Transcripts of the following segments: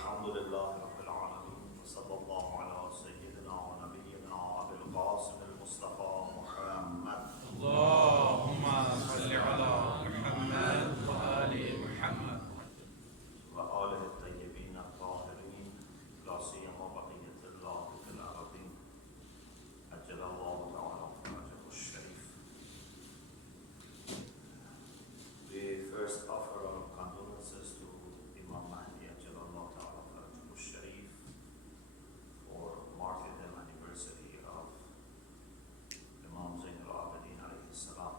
الحمد لله رب العالمين وصلى الله على سيدنا ونبينا أبي القاسم المصطفى محمد. اللهم صل على محمد وآل محمد وآله الطيبين الطاهرين لا سيما بقية الله في الأرضين أجل الله تعالى فرجه الشريف. We first offer our condolences to Imam Mahdi أجل الله تعالى فرجه الشريف for martyrdom anniversary of Imam Zain al-Abidin alayhi salam.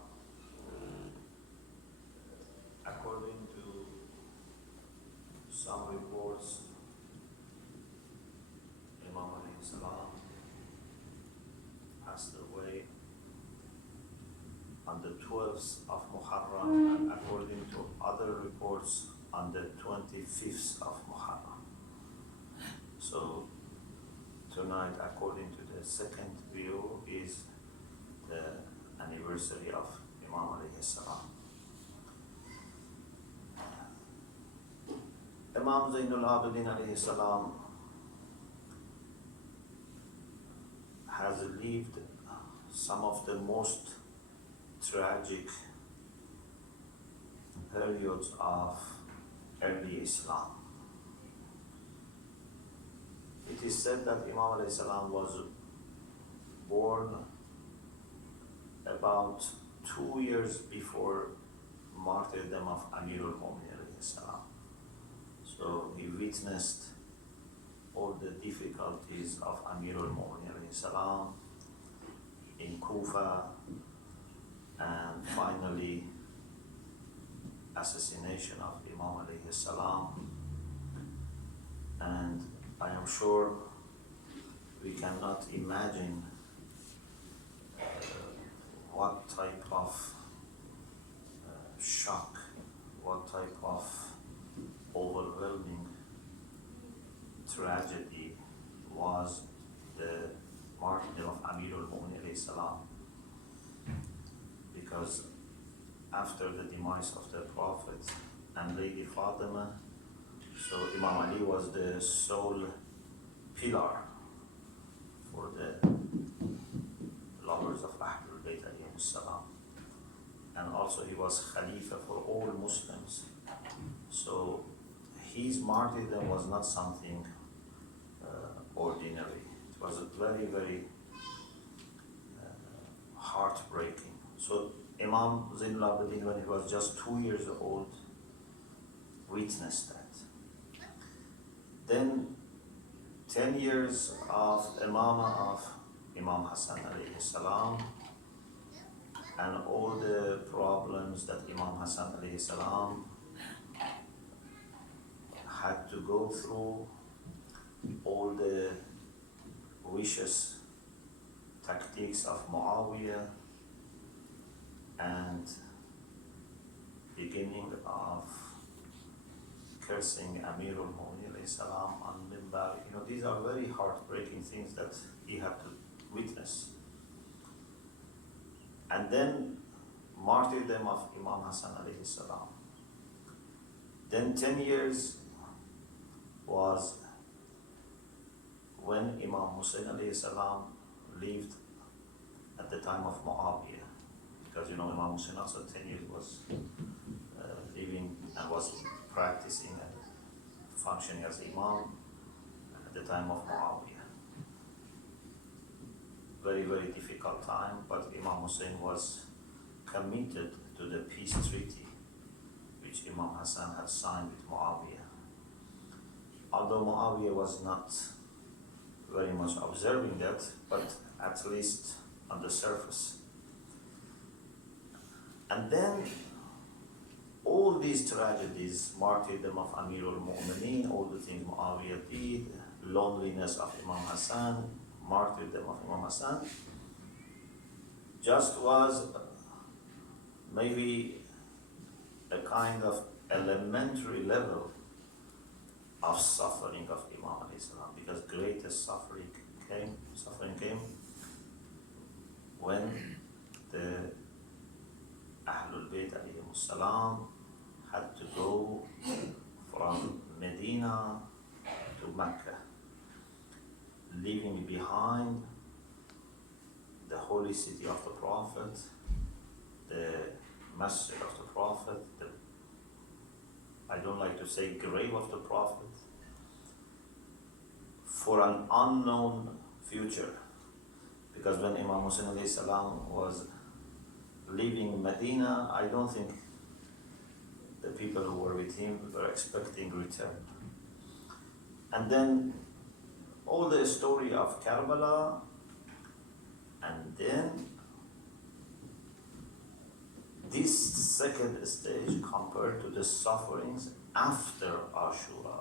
According to some reports, Imam alayhi salam passed away on the 12th of Muharram, and according to other reports, on the 25th of Muharram. So tonight, according to the second view, is the anniversary of Imam alayhi salam. Imam Zain al-Abidin alayhi salam has lived some of the most tragic periods of early Islam. It is said that Imam alayhi salam was born about 2 years before martyrdom of Amir al-Mu'minin alayhi salam. So he witnessed all the difficulties of Amir al-Mu'minin alayhi salam in Kufa, and finally assassination of Imam alayhi salam. And I am sure we cannot imagine what type of shock, what type of overwhelming tragedy was the martyrdom of Amir al-Mu'minin alayhi salam. Because after the demise of the Prophet and Lady Fatima, so Imam Ali was the sole pillar for the lovers of Ahlul Bayt alayhim salam. And also he was Khalifa for all Muslims. So his martyrdom was not something ordinary. It was a very, very heartbreaking. So Imam Zain al-Abidin, when he was just 2 years old, witnessed that. Then 10 years of Imama of Imam Hassan alayhi salam, and all the problems that Imam Hassan alayhi salam had to go through, all the vicious tactics of Muawiyah, and beginning of cursing Amir al-Mu'minin alayhi salam on Mimbar. These are very heartbreaking things that he had to witness. And then martyrdom of Imam Hassan alayhi salam. Then 10 years was when Imam Hussein alayhi salam lived at the time of Muawiyah. Because Imam Hussein also 10 years was living and was practicing and functioning as Imam at the time of Muawiyah. Very, very difficult time, but Imam Hussein was committed to the peace treaty which Imam Hassan had signed with Muawiyah. Although Muawiyah was not very much observing that, but at least on the surface. And then all these tragedies, martyrdom of Amir al-Mu'minin, all the things Muawiyah did, loneliness of Imam Hassan, martyrdom of Imam Hassan, just was maybe a kind of elementary level of suffering of Imam alayhi salam, because greatest suffering came when the Ahlul Bayt alayhim salam had to go from Medina Mecca, leaving behind the holy city of the Prophet, the masjid of the Prophet, I don't like to say grave of the Prophet, for an unknown future. Because when Imam Hussein alayhi salam was leaving Medina, I don't think the people who were with him were expecting return. And then all the story of Karbala, and then this second stage compared to the sufferings after Ashura,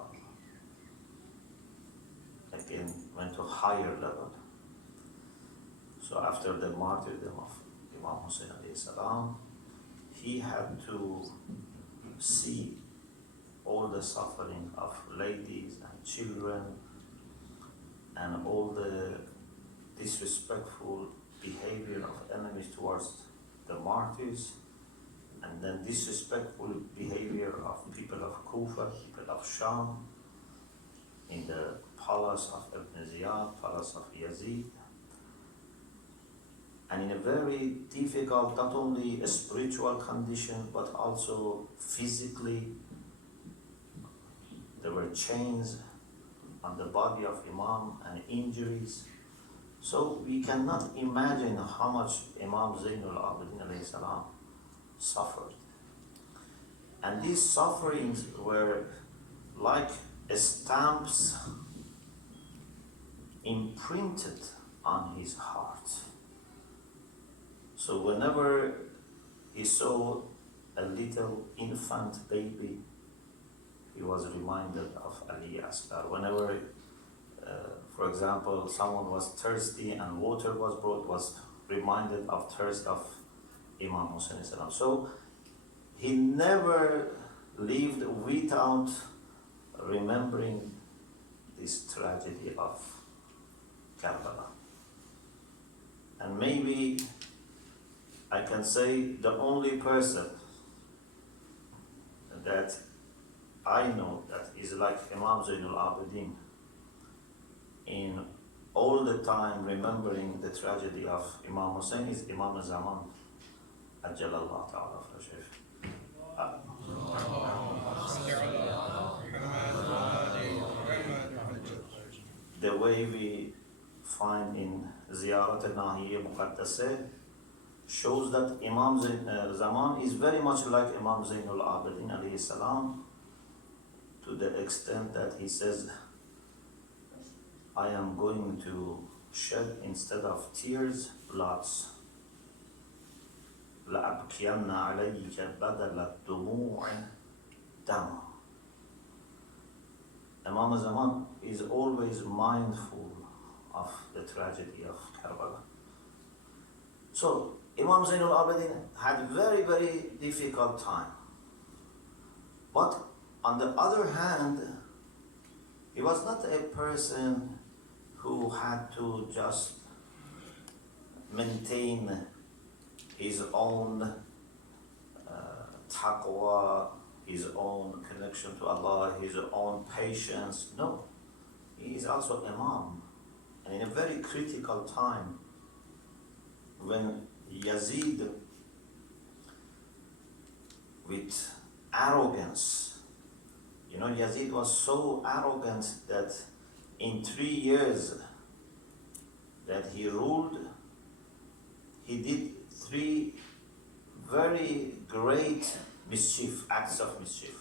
again went to higher level. So after the martyrdom of Imam Hussein alayhi salam, he had to see all the suffering of ladies and children and all the disrespectful behavior of enemies towards the martyrs, and then disrespectful behavior of people of Kufa, people of Sham, in the palace of Ibn Ziyad, palace of Yazid, and in a very difficult, not only a spiritual condition, but also physically. There were chains on the body of Imam and injuries. So we cannot imagine how much Imam Zainul Abidin alayhi salam suffered. And these sufferings were like stamps imprinted on his heart. So whenever he saw a little infant baby, he was reminded of Ali Asghar. Whenever, for example, someone was thirsty and water was brought, was reminded of thirst of Imam Hussein. So he never lived without remembering this tragedy of Karbala. And maybe I can say the only person that I know that is like Imam Zainul Abidin in all the time remembering the tragedy of Imam Hussein is Imam Zaman, Ajjalallahu Ta'ala Fashif. The way we find in Ziyarat al-Nahiyya Muqaddasah shows that Imam Zaman is very much like Imam Zainul Abidin alayhi salam, to the extent that he says, I am going to shed instead of tears, bloods. لَأَبْكِيَنَّ عَلَيْكَ بَدَلَ الدُّمُوعِ دَمًا. Imam Zaman is always mindful of the tragedy of Karbala. So Imam Zainul Abidin had very, very difficult time. But on the other hand, he was not a person who had to just maintain his own taqwa, his own connection to Allah, his own patience. No, he is also Imam. And in a very critical time, when Yazid, with arrogance, Yazid was so arrogant that in 3 years that he ruled, he did 3 very great acts of mischief.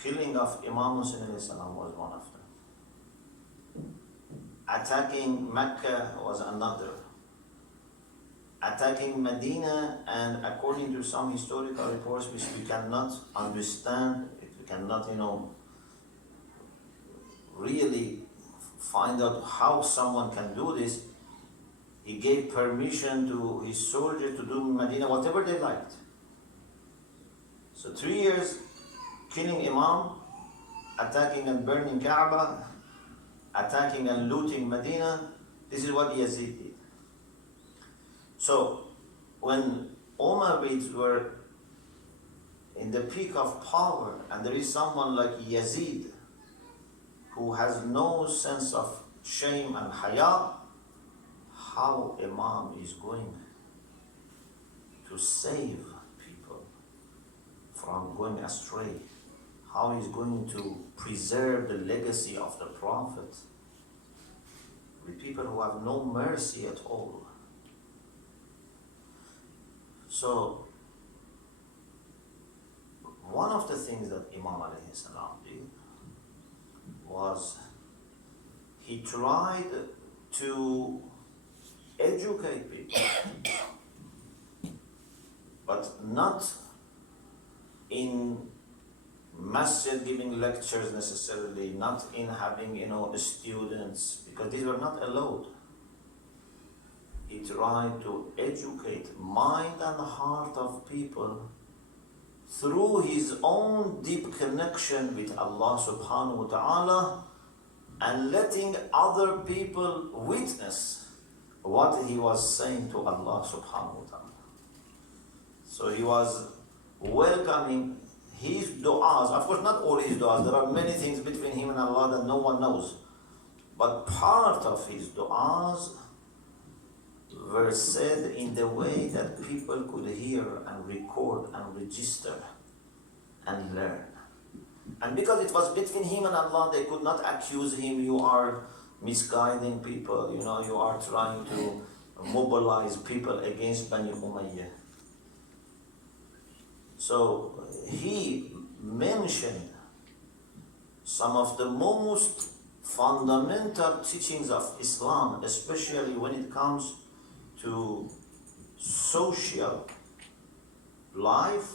Killing of Imam Hussein alayhi salam was one of them. Attacking Mecca was another. Attacking Medina, and according to some historical reports which we cannot understand, we cannot, really find out how someone can do this, he gave permission to his soldiers to do in Medina whatever they liked. So 3 years killing Imam, attacking and burning Kaaba, attacking and looting Medina. This is what Yazid did. So when Umayyads were in the peak of power, and there is someone like Yazid who has no sense of shame and haya, how Imam is going to save people from going astray, how he's going to preserve the legacy of the Prophet with people who have no mercy at all. So, one of the things that Imam alayhi salam did was he tried to educate people, but not in masjid giving lectures necessarily, not in having students, because these were not allowed. He tried to educate mind and heart of people through his own deep connection with Allah subhanahu wa ta'ala, and letting other people witness what he was saying to Allah subhanahu wa ta'ala. So he was welcoming his du'as. Of course, not all his du'as. There are many things between him and Allah that no one knows. But part of his du'as were said in the way that people could hear and record and register and learn. And because it was between him and Allah, they could not accuse him, you are misguiding people, you are trying to mobilize people against Bani Umayyah. So he mentioned some of the most fundamental teachings of Islam, especially when it comes to social life,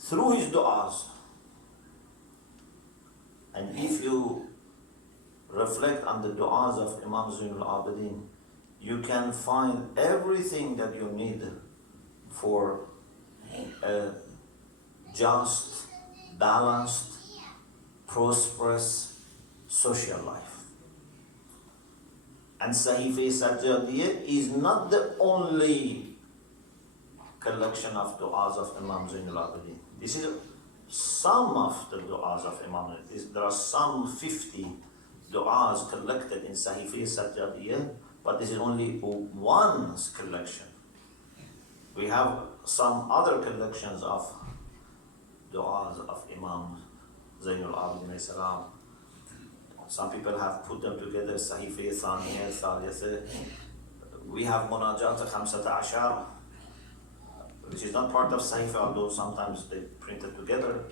through his du'as. And if you reflect on the du'as of Imam Zainul Abidin, you can find everything that you need for a just, balanced, prosperous social life. And Sahifa Sajjadiyya is not the only collection of du'as of Imam Zainul Abidin. This is some of the du'as of Imam. There are some 50 du'as collected in Sahifa Sajjadiyya, but this is only one collection. We have some other collections of du'as of Imam Zainul Abidin salam. Some people have put them together, Sahifa Thaniya, Thalithah. We have Munajat Khamsata Ashar, which is not part of Sahifa, although sometimes they print it together.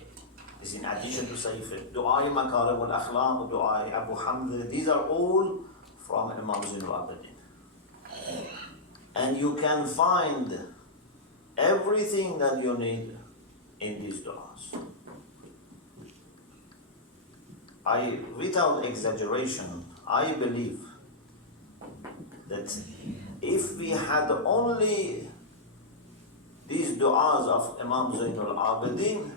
It's in addition to Sahifa. Du'ai Makarim al-Akhlaq, Du'ai Abu Hamd, these are all from Imam Zainul Abidin. And you can find everything that you need in these du'as. Without exaggeration, I believe that if we had only these du'as of Imam Zainul Abidin,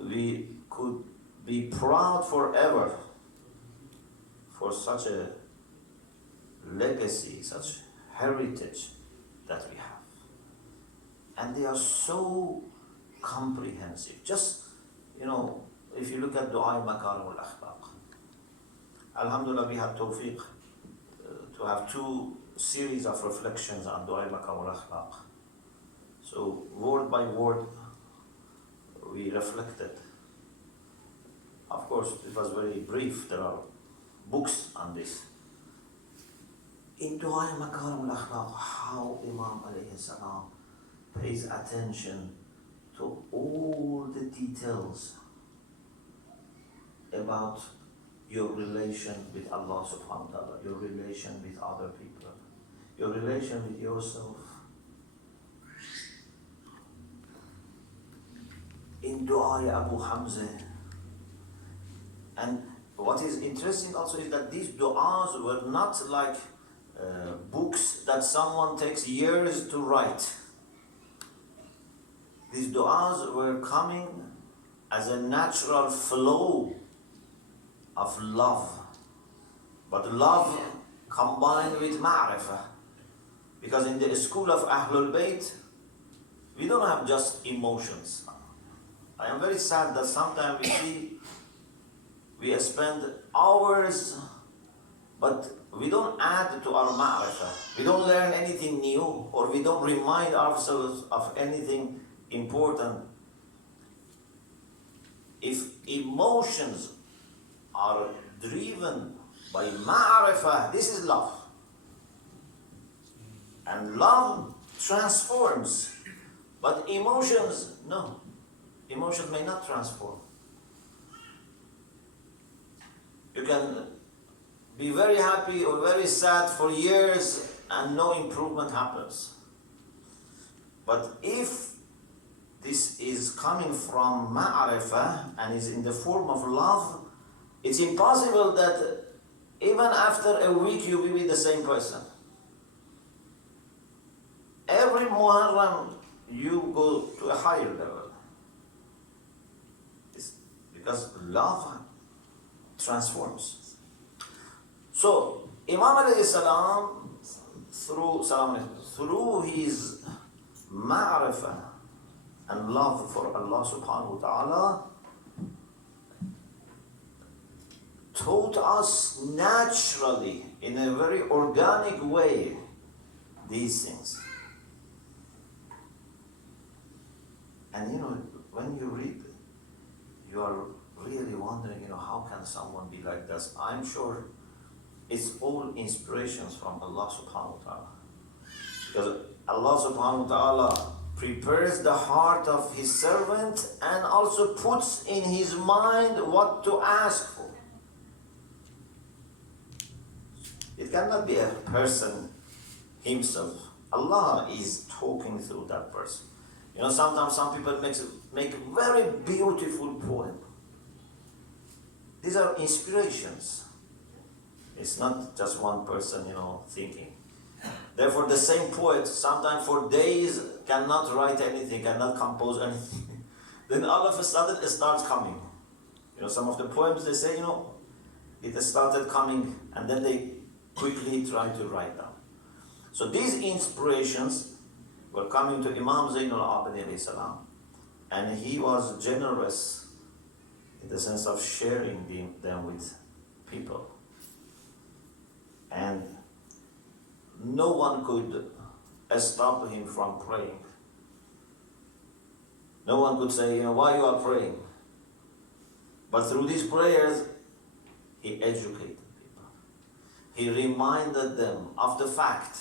we could be proud forever for such a legacy, such heritage that we have. And they are so comprehensive. Just, if you look at Du'ai Makarim al-Akhlaq, Alhamdulillah, we had tawfiq to have 2 series of reflections on Du'ai Makarim al-Akhlaq. So, word by word, we reflected. Of course, it was very brief. There are books on this. In Du'ai Makarim al-Akhlaq, how Imam alayhi salam pays attention to all the details about your relation with Allah subhanahu wa ta'ala, your relation with other people, your relation with yourself. In Du'ai Abu Hamza. And what is interesting also is that these du'as were not like books that someone takes years to write. These du'as were coming as a natural flow of love, but love combined with ma'rifah. Because in the school of Ahlul Bayt, we don't have just emotions. I am very sad that sometimes we see we spend hours, but we don't add to our ma'rifah. We don't learn anything new, or we don't remind ourselves of anything important. If emotions are driven by ma'rifah, this is love. And love transforms. But emotions, no. Emotions may not transform. You can be very happy or very sad for years and no improvement happens. But if this is coming from ma'rifah and is in the form of love, it's impossible that even after a week you will be the same person. Every Muharram you go to a higher level. It's because love transforms. So Imam alayhi salam, through his ma'rifah and love for Allah subhanahu wa ta'ala, taught us naturally, in a very organic way, these things. And when you read, you are really wondering, how can someone be like this? I'm sure it's all inspirations from Allah subhanahu wa ta'ala. Because Allah subhanahu wa ta'ala prepares the heart of his servant and also puts in his mind what to ask for. It cannot be a person himself. Allah is talking through that person. Sometimes some people make very beautiful poem. These are inspirations. It's not just one person, thinking. Therefore, the same poet, sometimes for days, cannot write anything, cannot compose anything. Then all of a sudden, it starts coming. Some of the poems, they say, it started coming, and then they quickly try to write down. So these inspirations were coming to Imam Zainul Abidin alayhi salam, and he was generous in the sense of sharing them with people. And no one could stop him from praying. No one could say, why you are praying? But through these prayers, he educated people. He reminded them of the fact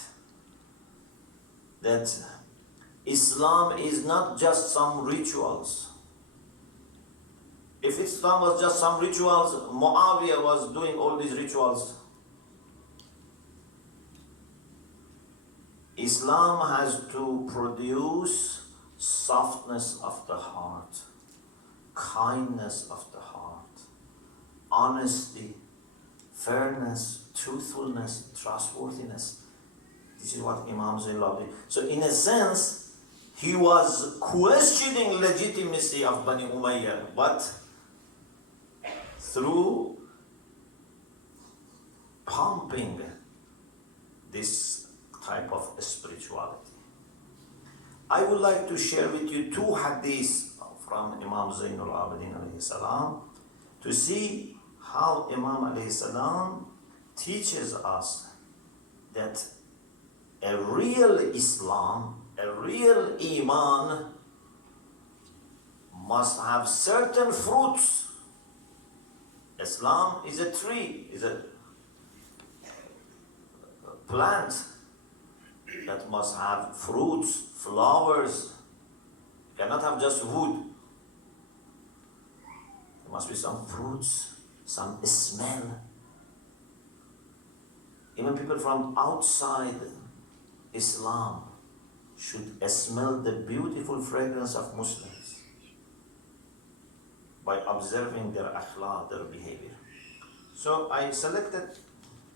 that Islam is not just some rituals. If Islam was just some rituals, Muawiyah was doing all these rituals. Islam has to produce softness of the heart, kindness of the heart, honesty, fairness, truthfulness, trustworthiness. This is what Imam Zainul did. So in a sense, he was questioning legitimacy of Bani Umayyah, but through pumping this type of spirituality. I would like to share with you two hadiths from Imam Zainul Abidin alayhi salam to see how Imam alayhi salam teaches us that a real Islam, a real Iman must have certain fruits. Islam is a tree, is a plant that must have fruits, flowers. You cannot have just wood. There must be some fruits, some smell. Even people from outside Islam should smell the beautiful fragrance of Muslims by observing their akhlaq, their behavior. So I selected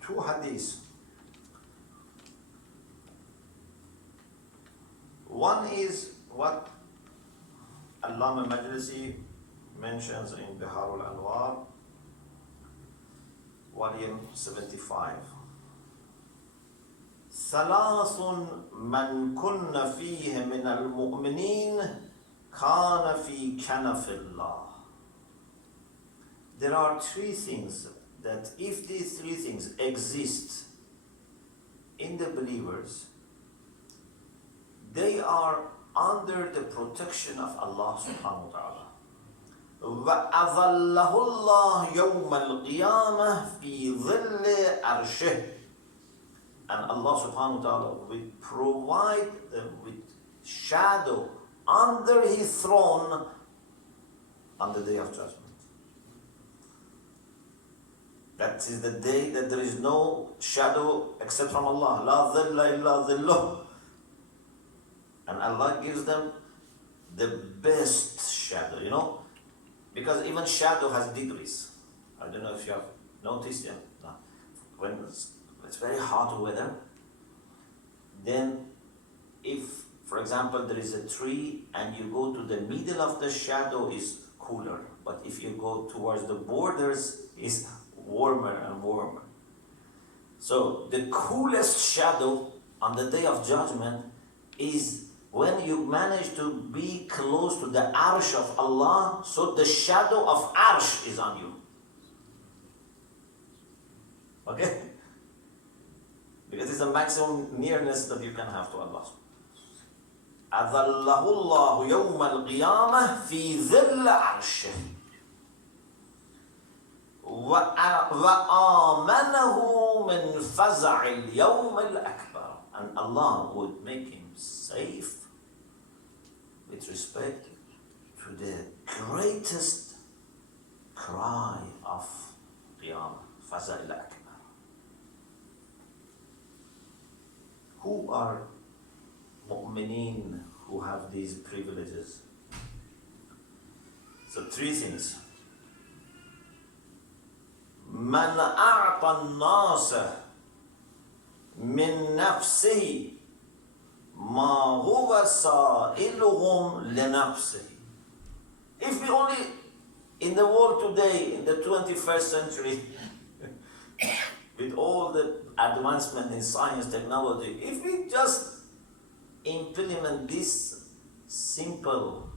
two hadiths. One is what Allama Majlisi mentions in Biharul Anwar, volume 75. ثلاث من كن فيه من المؤمنين كان في كنف الله. there are three things that if these three things exist in the believers, they are under the protection of Allah subhanahu wa ta'ala. وَأَظَلَّهُ اللَّهُ يَوْمَ الْقِيَامَةِ فِي ظِلِّ عَرْشِهِ. And Allah subhanahu wa ta'ala will provide them with shadow under His throne on the day of judgment. That is the day that there is no shadow except from Allah. La dhilla illa dhilluh. And Allah gives them the best shadow, you know? Because even shadow has degrees. I don't know if you have noticed it. No. When it's very hot weather, then if, for example, there is a tree and you go to the middle of the shadow, is cooler. But if you go towards the borders, it's warmer and warmer. So the coolest shadow on the day of judgment is when you manage to be close to the arsh of Allah, so the shadow of arsh is on you. Okay? Because it's the maximum nearness that you can have to Allah. أَظَلَّهُ اللَّهُ يَوْمَ الْقِيَامَةِ فِي ظِلِّ عَرْشِهِ وَآمَنَهُ مِنْ فَزَعِ الْيَوْمِ الْأَكْبَرِ. And Allah would make him safe with respect to the greatest cry of Qiyamah, فَزَعِ الْأَكْبَرِ. Who are mu'mineen who have these privileges? So three things. مَنْ أَعْطَى النَّاسَ مِنْ نَفْسِهِ مَا هُوَ سَائِلُهُمْ لِنَفْسِهِ. If we only, in the world today, in the 21st century, with all the advancement in science, technology, if we just implement this simple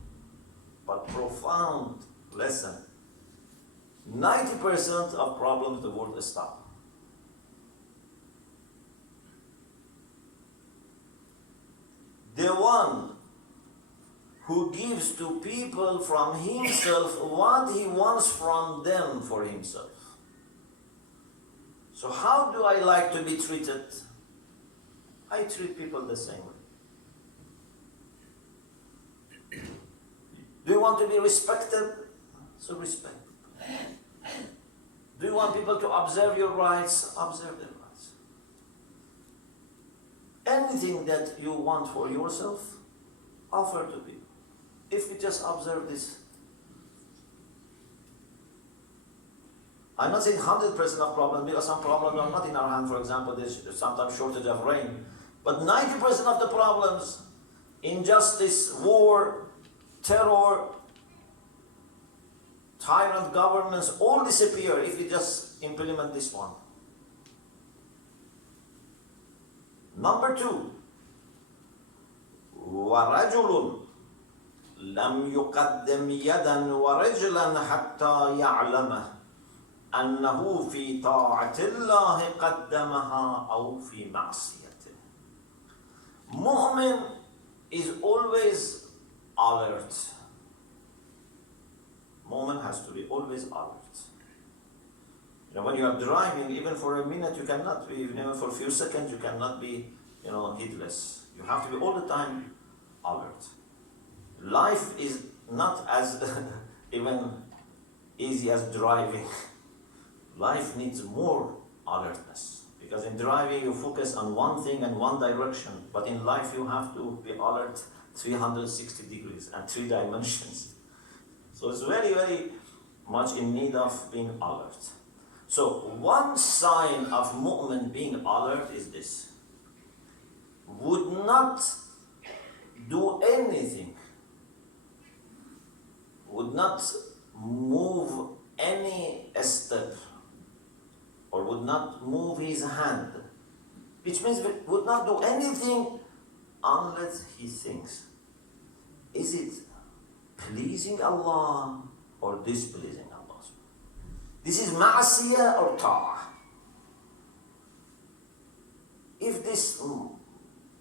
but profound lesson, 90% of problems the world is stop. The one who gives to people from himself what he wants from them for himself. So how do I like to be treated? I treat people the same way. Do you want to be respected? So respect. Do you want people to observe your rights? Observe their rights. Anything that you want for yourself, offer to people. If we just observe this, I'm not saying 100% of problems, because some problems are not in our hand. For example, there's sometimes shortage of rain. But 90% of the problems, injustice, war, terror, tyrant governments, all disappear if we just implement this one. Number two, وَرَجُلٌ لَمْ يُقَدِّمْ يَدًا وَرِجْلًا حَتَّى يَعْلَمَهُ أَنَّهُ فِي طَاعَةِ اللَّهِ قَدَّمَهَا أَوْ فِي مَعْصِيَتِهِ. Mu'min is always alert. Mu'min has to be always alert. You know, when you are driving, even for a minute, you cannot be, even for a few seconds, you cannot be, heedless. You have to be all the time alert. Life is not as even easy as driving. Life needs more alertness. Because in driving, you focus on one thing and one direction. But in life, you have to be alert 360 degrees and 3 dimensions. So it's very, very much in need of being alert. So one sign of mu'min being alert is this. Would not do anything, would not move any step, or would not move his hand, which means would not do anything unless he thinks, is it pleasing Allah or displeasing Allah? This is ma'asiyah or ta'ah. If this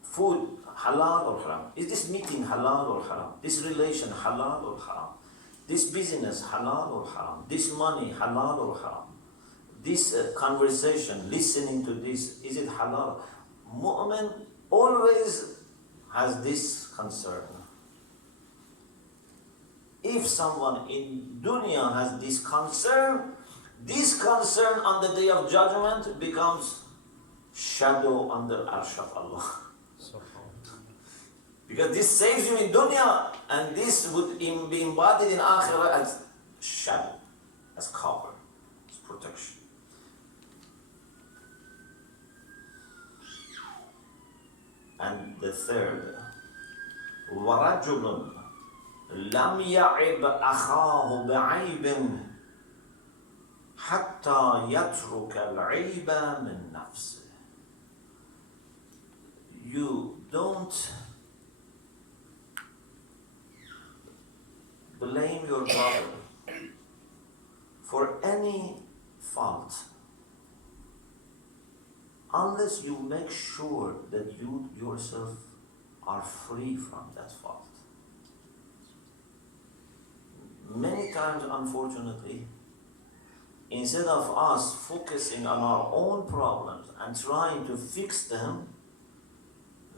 food halal or haram, is this meeting halal or haram, this relation halal or haram, this business halal or haram, this money halal or haram, this conversation, listening to this, is it halal? Mu'min always has this concern. If someone in dunya has this concern on the day of judgment becomes shadow under Arsh of Allah. Because this saves you in dunya, and this would be embodied in akhirah as shadow, as cover, as protection. And the third, وَرَجُلٌ لَمْ يَعِبْ أَخَاهُ بِعَيْبٍ حَتَّى يَتْرُكَ الْعِيبَ مِنْ نَفْسِهِ. You don't blame your brother for any fault unless you make sure that you yourself are free from that fault. Many times, unfortunately, instead of us focusing on our own problems and trying to fix them,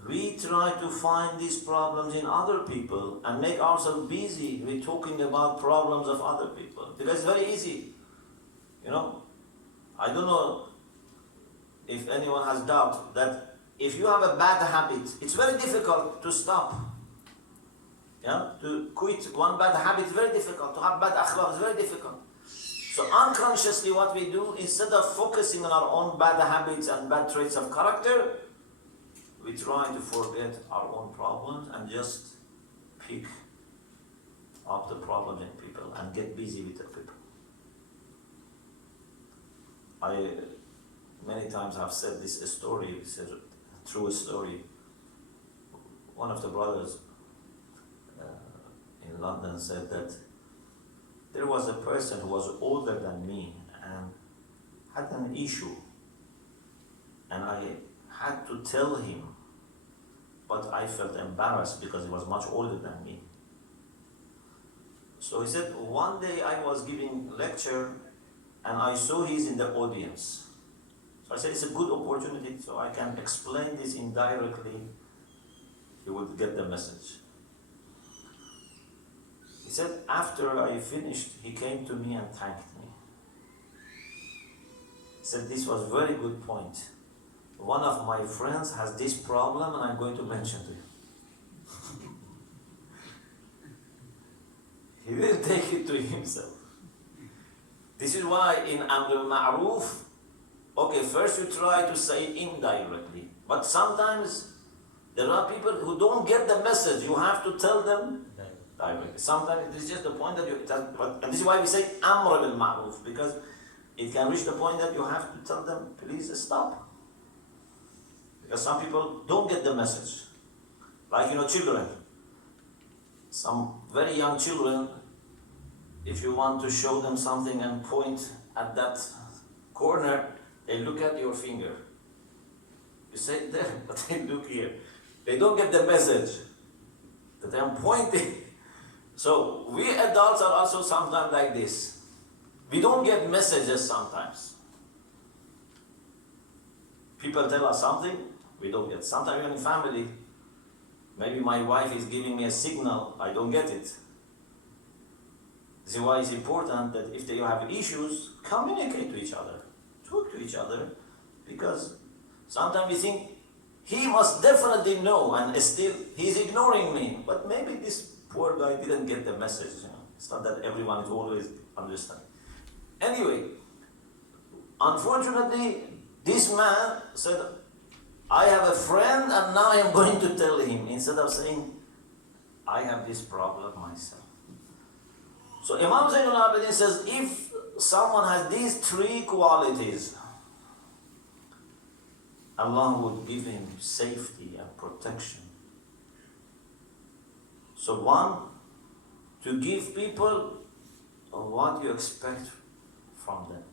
we try to find these problems in other people and make ourselves busy with talking about problems of other people. Because it's very easy. You know, I don't know if anyone has doubt that if you have a bad habit, it's very difficult to stop. Yeah? To quit one bad habit is very difficult. To have bad akhlaq is very difficult. So unconsciously what we do, instead of focusing on our own bad habits and bad traits of character, we try to forget our own problems and just pick up the problems in people and get busy with the people. I many times have said this story, it's a true story. One of the brothers in London said that there was a person who was older than me and had an issue, and I had to tell him, but I felt embarrassed because he was much older than me. So he said, one day I was giving lecture and I saw he's in the audience. So I said, it's a good opportunity so I can explain this indirectly. He would get the message. He said, after I finished, he came to me and thanked me. He said, this was a very good point. One of my friends has this problem and I'm going to mention to you. He didn't take it to himself. This is why in Amr al-Ma'ruf, okay, first you try to say it indirectly, but sometimes there are people who don't get the message. You have to tell them directly. Sometimes it is just the point that and this is why we say Amr al-Ma'ruf, because it can reach the point that you have to tell them, please stop. Because some people don't get the message. Like, children. Some very young children, if you want to show them something and point at that corner, they look at your finger. You say there, but they look here. They don't get the message that I'm pointing. So we adults are also sometimes like this. We don't get messages sometimes. People tell us something, we don't get. Sometimes even in family, maybe my wife is giving me a signal, I don't get it. This is why it's important that if they have issues, communicate to each other, talk to each other, because sometimes we think, he must definitely know and still he's ignoring me. But maybe this poor guy didn't get the message. It's not that everyone is always understanding. Anyway, unfortunately, this man said, I have a friend and now I am going to tell him, instead of saying, I have this problem myself. So Imam Sajjad says, if someone has these three qualities, Allah would give him safety and protection. So one, to give people what you expect from them.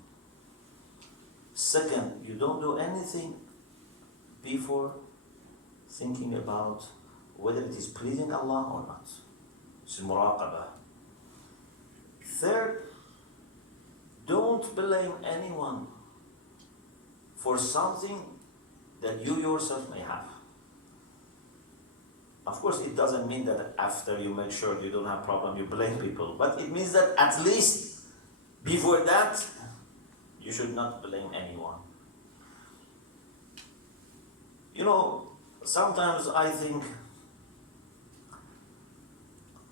Second, you don't do anything before thinking about whether it is pleasing Allah or not. It's muraqabah. Third, don't blame anyone for something that you yourself may have. Of course, it doesn't mean that after you make sure you don't have problem, you blame people. But it means that at least before that, you should not blame anyone. You know, sometimes I think,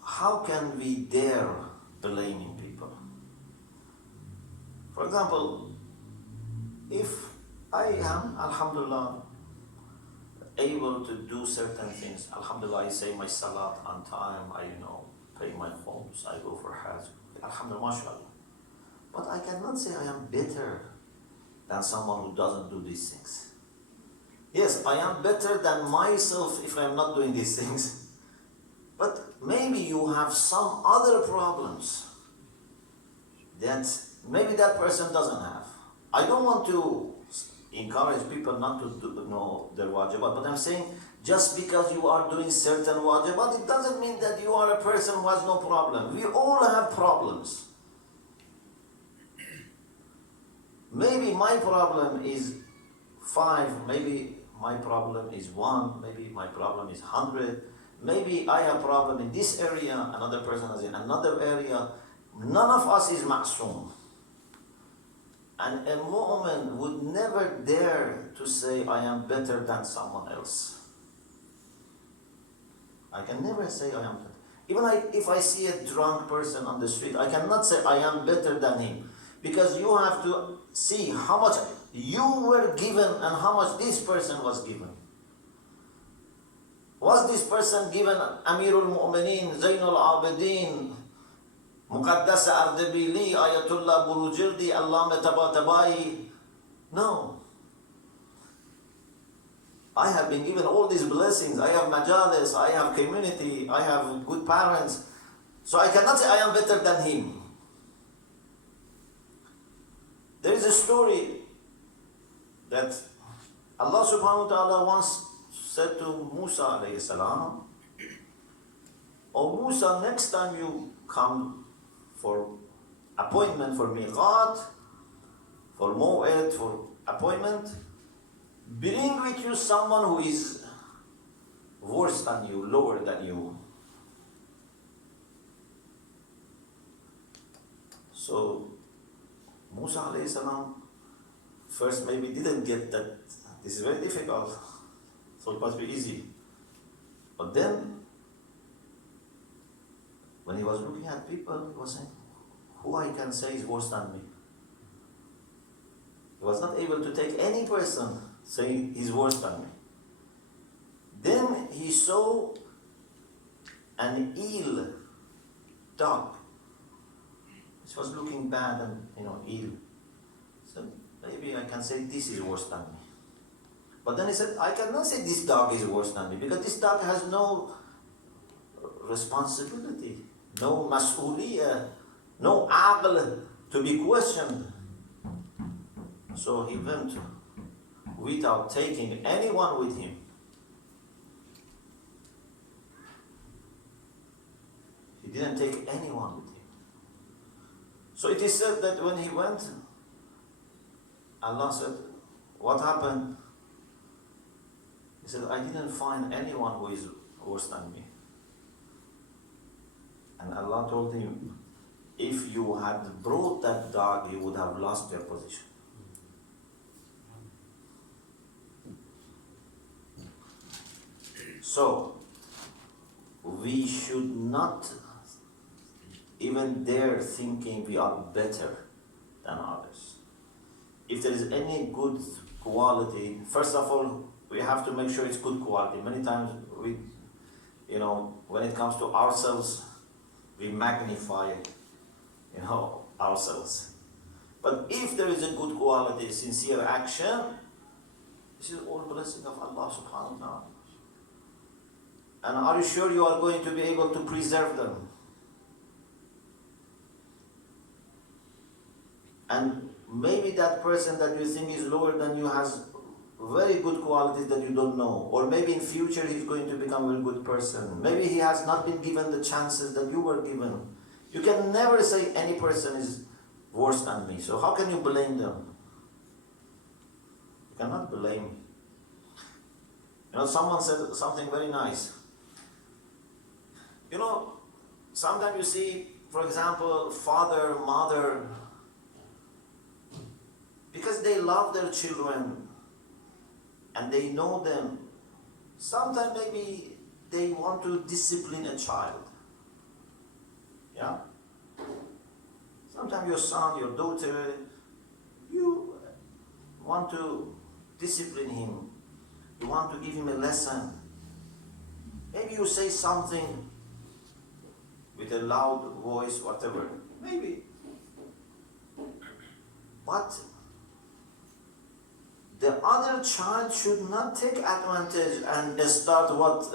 how can we dare blaming people? For example, if I am, alhamdulillah, able to do certain things, alhamdulillah, I say my salat on time, I pay my homes, I go for hajj, alhamdulillah, mashallah. But I cannot say I am better than someone who doesn't do these things. Yes, I am better than myself if I am not doing these things. But maybe you have some other problems that maybe that person doesn't have. I don't want to encourage people not to know their wajibat, but I'm saying just because you are doing certain wajibat, it doesn't mean that you are a person who has no problem. We all have problems. Maybe my problem is 5, maybe my problem is 1, maybe my problem is 100, maybe I have a problem in this area, another person is in another area. None of us is ma'soom. And a mu'min would never dare to say, I am better than someone else. I can never say I am better. Even if I see a drunk person on the street, I cannot say I am better than him. Because you have to see how much you were given and how much this person was given. Was this person given Amirul Mu'mineen, Zainul Abidin, Muqaddasa Ardebili, Ayatullah Burujildi, Allama Tabatabai? No. I have been given all these blessings. I have majalis, I have community, I have good parents. So I cannot say I am better than him. There is a story that Allah subhanahu wa ta'ala once said to Musa alayhi salam, "O Musa, next time you come for appointment for miqat, for maw'id, for appointment, bring with you someone who is worse than you, lower than you." So Musa alayhi salam first maybe didn't get that this is very difficult, so it must be easy. But then, when he was looking at people, he was saying, who I can say is worse than me? He was not able to take any person saying he's worse than me. Then he saw an ill dog. It was looking bad and ill. So maybe I can say this is worse than me. But then he said, I cannot say this dog is worse than me because this dog has no responsibility, no mas'uliyah, no aql to be questioned. So he went without taking anyone with him. He didn't take anyone with him. So it is said that when he went, Allah said, what happened? He said, I didn't find anyone who is worse than me. And Allah told him, if you had brought that dog, you would have lost your position. So, we should not even dare thinking we are better than others. If there is any good quality, first of all, we have to make sure it's good quality. Many times we, when it comes to ourselves, we magnify, ourselves. But if there is a good quality, sincere action, this is all blessing of Allah subhanahu wa ta'ala. And are you sure you are going to be able to preserve them? And maybe that person that you think is lower than you has very good qualities that you don't know. Or maybe in future he's going to become a very good person. Maybe he has not been given the chances that you were given. You can never say any person is worse than me. So how can you blame them? You cannot blame. You know, someone said something very nice. You know, sometimes you see, for example, father, mother, because they love their children and they know them, sometimes maybe they want to discipline a child. Yeah? Sometimes your son, your daughter, you want to discipline him. You want to give him a lesson. Maybe you say something with a loud voice, whatever. Maybe. But the other child should not take advantage and start what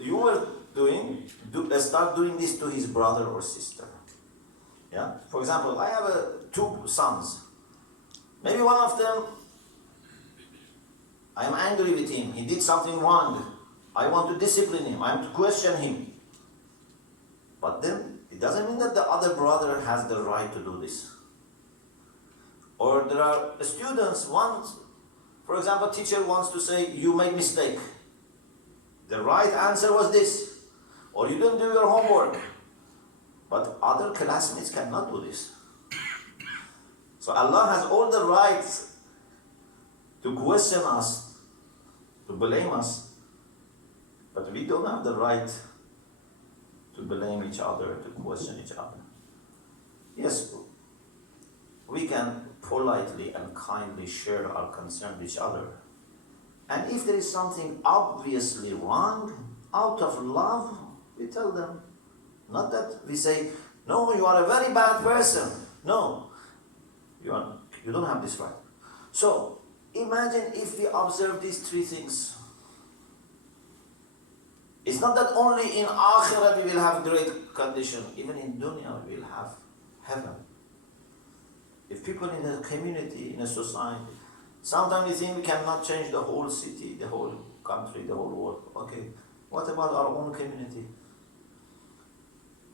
you were doing. Start doing this to his brother or sister. Yeah. For example, I have two sons. Maybe one of them, I am angry with him. He did something wrong. I want to discipline him. I want to question him. But then it doesn't mean that the other brother has the right to do this. Or there are students once. For example, teacher wants to say, you made mistake. The right answer was this. Or you didn't do your homework. But other classmates cannot do this. So Allah has all the rights to question us, to blame us. But we don't have the right to blame each other, to question each other. Yes, we can politely and kindly share our concern with each other. And if there is something obviously wrong, out of love, we tell them. Not that we say, no, you are a very bad person. No, you don't have this right. So, imagine if we observe these three things. It's not that only in Akhirah we will have great condition. Even in Dunya we will have heaven. If people in a community, in a society, sometimes we think we cannot change the whole city, the whole country, the whole world. Okay, what about our own community?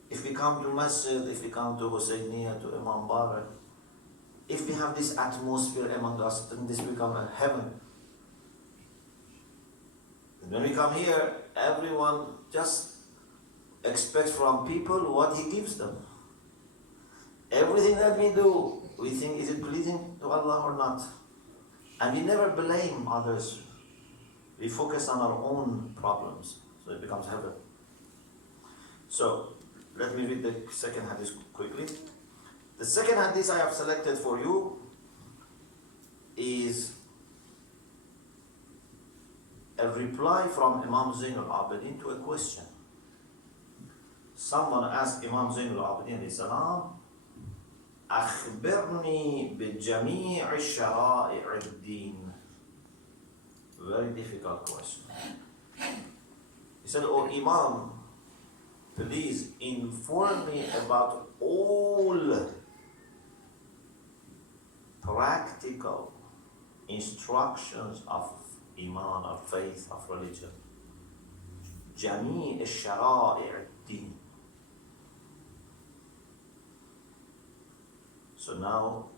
If we come to Masjid, if we come to Husseiniya, to Imam Barak, if we have this atmosphere among us, then this becomes a heaven. And when we come here, everyone just expects from people what he gives them. Everything that we do, we think, is it pleasing to Allah or not? And we never blame others. We focus on our own problems. So it becomes heaven. So, let me read the second hadith quickly. The second hadith I have selected for you is a reply from Imam Zain al-Abidin to a question. Someone asked Imam Zain al-Abidin salam, أخبرني بجميع شرائع الدين. Very difficult question. He said, "Oh Imam, please inform me about all practical instructions of Iman, of faith, of religion. جميع شرائع الدين." So now,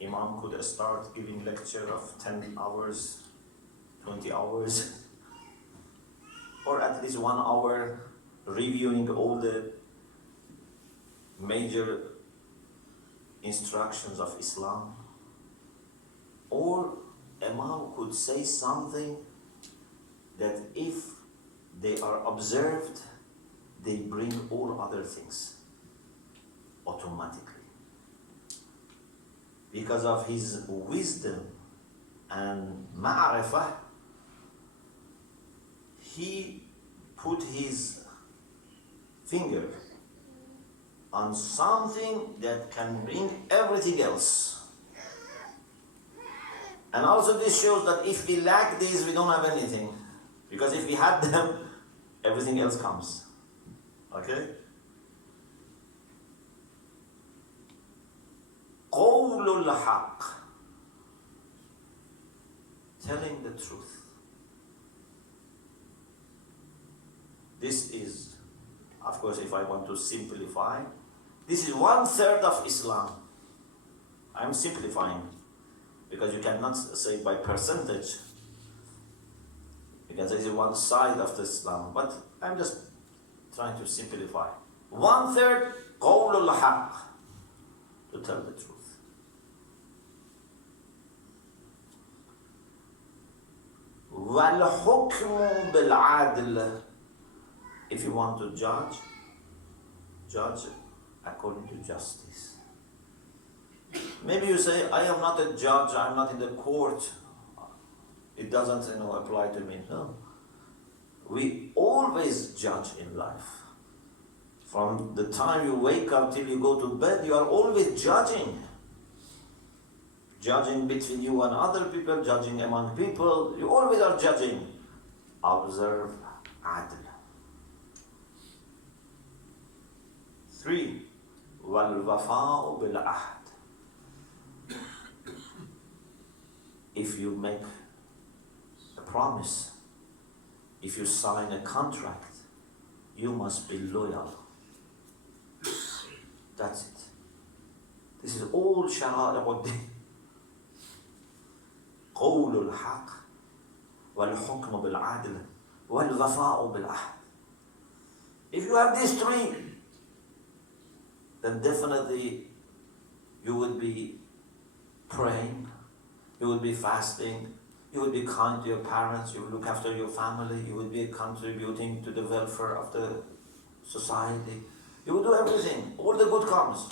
Imam could start giving lecture of 10 hours, 20 hours, or at least 1 hour reviewing all the major instructions of Islam. Or Imam could say something that if they are observed, they bring all other things automatically. Because of his wisdom and ma'rifah, he put his finger on something that can bring everything else. And also this shows that if we lack these, we don't have anything. Because if we had them, everything else comes. Okay? قوة قول الحق, telling the truth. This is, of course, if I want to simplify, this is 1/3 of Islam. I'm simplifying because you cannot say by percentage. You can say it's one side of the Islam, but I'm just trying to simplify. 1/3 قول الحق, to tell the truth. والحكم بالعدل. If you want to judge, judge according to justice. Maybe you say, I am not a judge, I'm not in the court. It doesn't apply to me. No. We always judge in life. From the time you wake up till you go to bed, you are always judging. Judging between you and other people, judging among people. You always are judging. Observe adl. 3. وَالْوَفَاءُ بِالْعَهْدِ. If you make a promise, if you sign a contract, you must be loyal. That's it. This is all Shahadat. قول الحق والحكم بالعدل والوفاء بالعهد. If you have these 3, then definitely you will be praying, you will be fasting, you will be kind to your parents, you will look after your family, you will be contributing to the welfare of the society. You will do everything, all the good comes.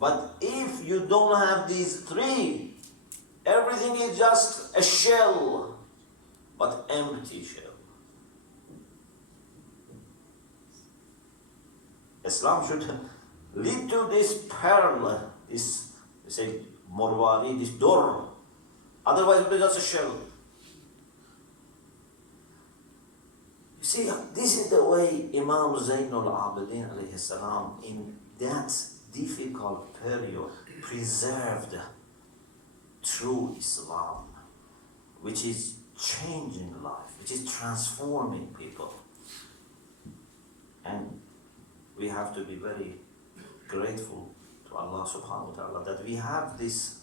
But if you don't have these 3, everything is just a shell, but empty shell. Islam should lead to this pearl, this, we say, morwari, this door. Otherwise it will be just a shell. You see, this is the way Imam Zainul Abidin alayhi salam, in that difficult period, preserved true Islam, which is changing life, which is transforming people. And we have to be very grateful to Allah subhanahu wa ta'ala that we have this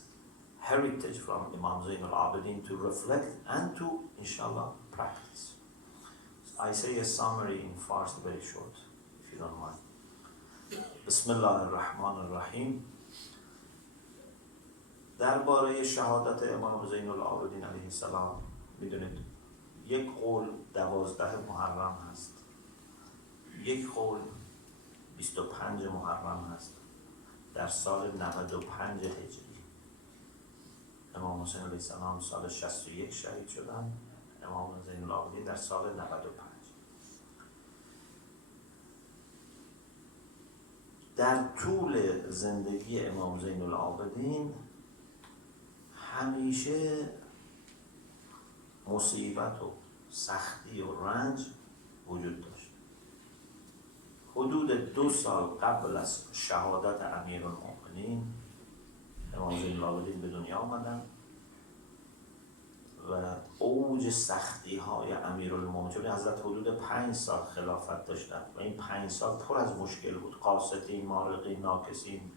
heritage from Imam Zainul Abidin to reflect and to, inshallah, practice. I say a summary in Farsi, very short, if you don't mind. Bismillah ar-Rahman ar-Rahim. درباره شهادت امام زین العابدین علیه السلام میدونید یک قول 12 محرم هست، یک قول 25 محرم هست در سال 95 هجری. امام حسین علیه السلام سال 61 شهید شدن، امام زین العابدین در سال 95. در طول زندگی امام زین العابدین همیشه مصیبت و سختی و رنج وجود داشت. حدود 2 سال قبل از شهادت امیرالمؤمنین امام زین العابدین به دنیا آمدن و اوج سختی های امیرالمؤمنین، چون حضرت حدود 5 سال خلافت داشتن و این 5 سال پر از مشکل بود. قاسطین، مارقین، ناکسین،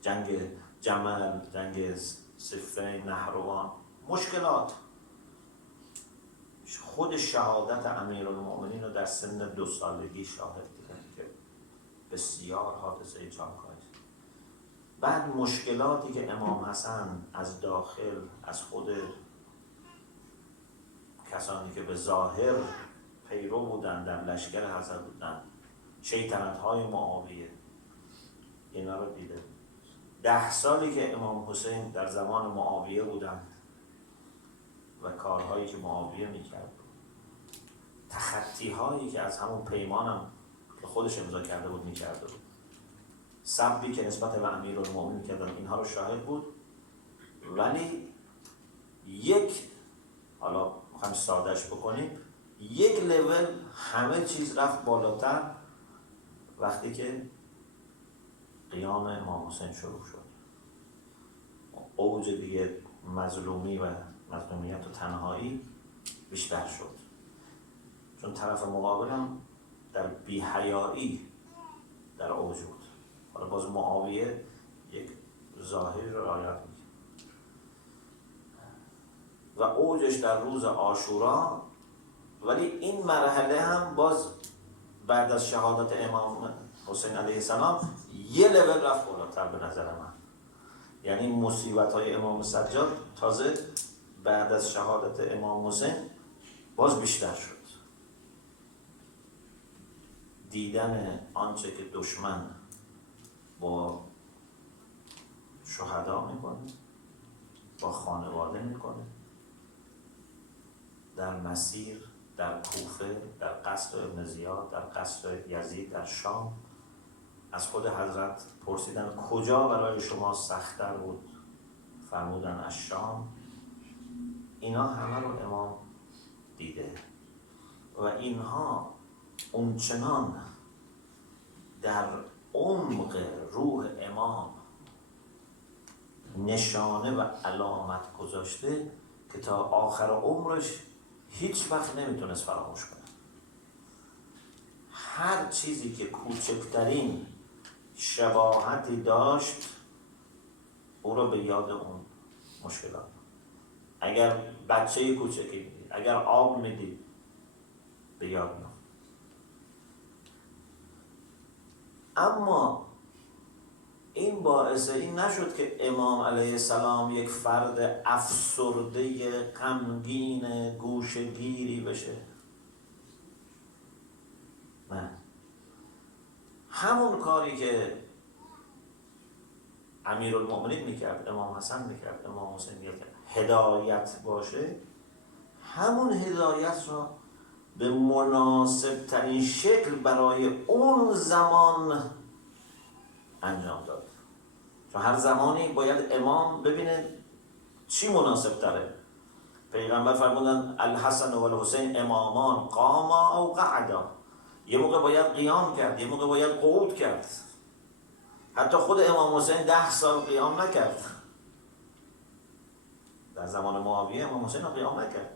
جنگ جمل، جنگ صفین، نهروان، مشکلات. خود شهادت امیرالمؤمنین رو در سن 2 سالگی شاهد دیدن که بسیار حادثه جانکاری. بعد مشکلاتی که امام حسن از داخل، از خود کسانی که به ظاهر پیرو بودن، در لشکر حضرت بودن، شیطنت های معاویه، اینا رو دیده. 10 سالی که امام حسین در زمان معاویه بودن و کارهایی که معاویه میکرد، تخطی هایی که از همون پیمانم که خودش امضا کرده بود میکرده بود، سبی که نسبت به امیرالمؤمنین میکردن، اینها رو شاهد بود. ولی حالا میخوایم سادهش بکنیم، یک لول همه چیز رفت بالاتر وقتی که قیام امام حسین شروع شد. اوج دیگه مظلومی و مظلومیت و تنهایی بیشتر شد، چون طرف مقابلم در بی‌حیایی در اوج بود. حالا باز معاویه یک ظاهری رو رعایت می‌کرد و اوجش در روز عاشورا. ولی این مرحله هم باز بعد از شهادت امام حسین علیه السلام یه لول رفت بالاتر به نظر من. یعنی مصیبت‌های امام سجاد تازه بعد از شهادت امام حسین باز بیشتر شد. دیدن آنچه که دشمن با شهدا میکنه، با خانواده میکنه، در مسیر، در کوفه، در قصر ابن زیاد، در قصر یزید، در شام. از خود حضرت پرسیدن کجا برای شما سخت‌تر بود؟ فرمودن از شام. اینا همه رو امام دیده و اینها اونچنان در عمق روح امام نشانه و علامت گذاشته که تا آخر عمرش هیچ وقت نمیتونست فراموش کنه. هر چیزی که کوچکترین شباهتی داشت او رو به یاد اون مشکلات. اگر بچه کوچکی میدید، اگر آب میدید، به یاد میاد. اما این باعث این نشد که امام علیه السلام یک فرد افسرده غمگین گوشه‌گیری بشه. نه، همون کاری که امیرالمؤمنین میکرد، امام حسن میکرد، امام حسین میکرد، هدایت باشه، همون هدایت را به مناسب ترین شکل برای اون زمان انجام داد. چون هر زمانی باید امام ببینه چی مناسب تره. پیغمبر فرمودن الحسن و الحسین امامان قاما او قعدا. یه موقع باید قیام کرد، یه موقع باید قعود کرد. حتی خود امام حسین 10 سال قیام نکرد. در زمان معاویه امام حسین قیام نکرد.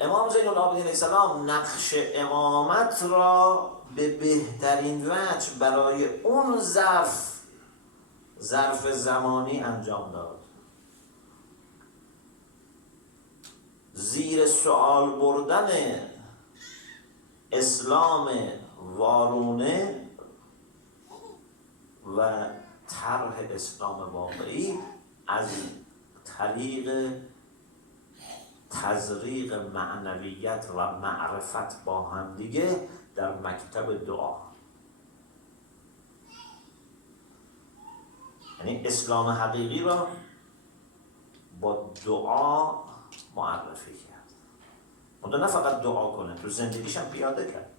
امام زین العابدین علیه السلام نقش امامت را به بهترین وجه برای اون ظرف زمانی انجام داد. زیر سوال بردن اسلام وارونه و طرح اسلام واقعی از طریق تزریق معنویت و معرفت با هم دیگه در مکتب دعا. یعنی اسلام حقیقی را با دعا معرفی کرد. منتها نه فقط دعا کنه، تو زندگیش هم پیاده کرد.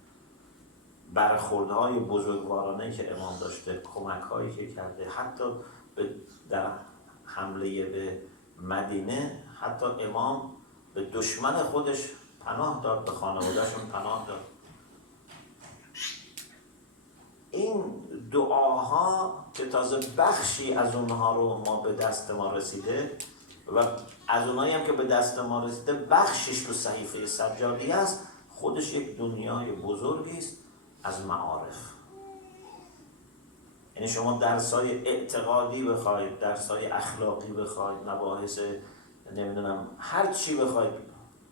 برخوردهای بزرگوارانه که امام داشته، کمک‌هایی که کرده، حتی در حمله به مدینه حتی امام به دشمن خودش پناه داد، به خانواده‌شون پناه داد. این دعاها که تازه بخشی از اونها رو ما به دست ما رسیده و از اونایی هم که به دست ما رسیده بخشش تو صحیفه سجادی است، خودش یک دنیای بزرگی است از معارف. یعنی شما درسای اعتقادی بخواید، درسای اخلاقی بخواید، مباحث نمیدونم هر چی بخواید،